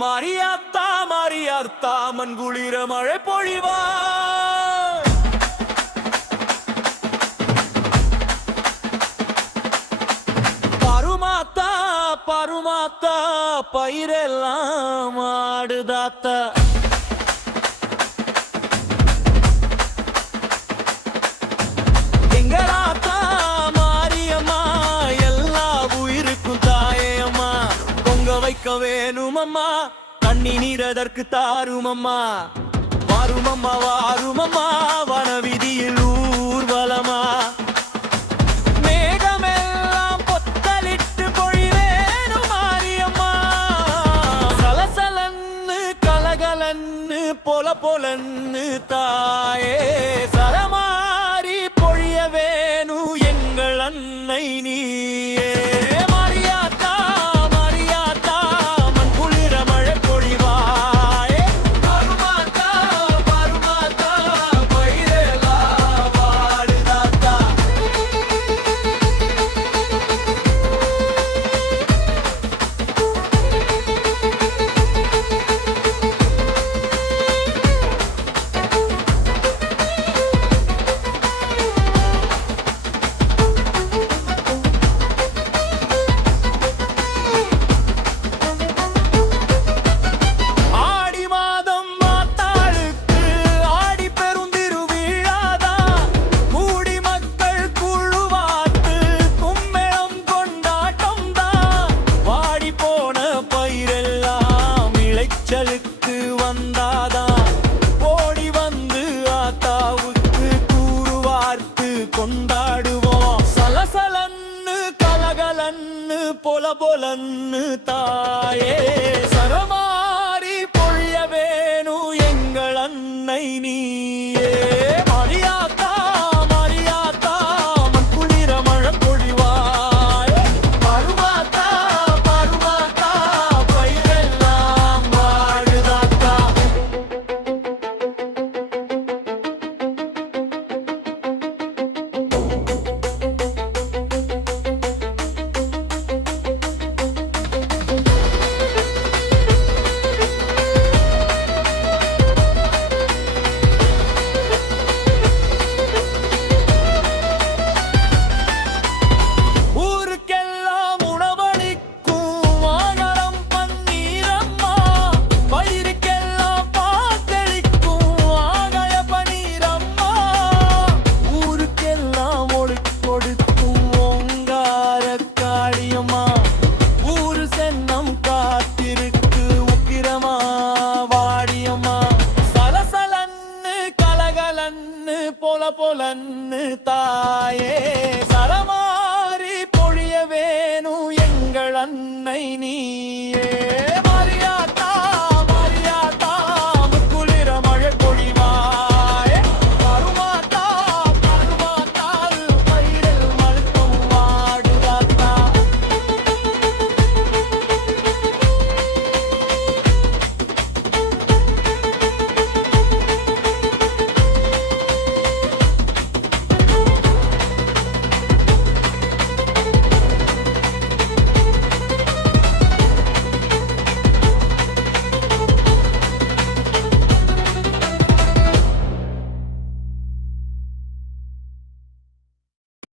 மாரியாத்தா மாரியாத்தா மண்குளிர மழை பொழிவா பருமாத்தா பருமாத்தா பயிரெல்லாம் ஆடுதாத்தா எங்களாத்தா மாரியம்மா எல்லா உயிருக்கும் தாயம்மா பொங்க வைக்க வேணுமம்மா கண்ணி நீரதற்கு தாருமம்மா வாருமம்மா வாருமம்மா வனவிதியில் ஊர்வலமா மேகமெல்லாம் பொத்தலிட்டு பொழிவேனு மாரியம்மா சலசலன்னு கலகலன்னு பொல பொலன்னு தாயே சரமாரி பொழிய வேணு எங்கள் அன்னை நீயே கொண்டாடுவோம் சலசலன்னு கலகலன்னு பொல பொலன்னு தாயே சரமாரி பொழிய வேணு எங்கள் அன்னை நீ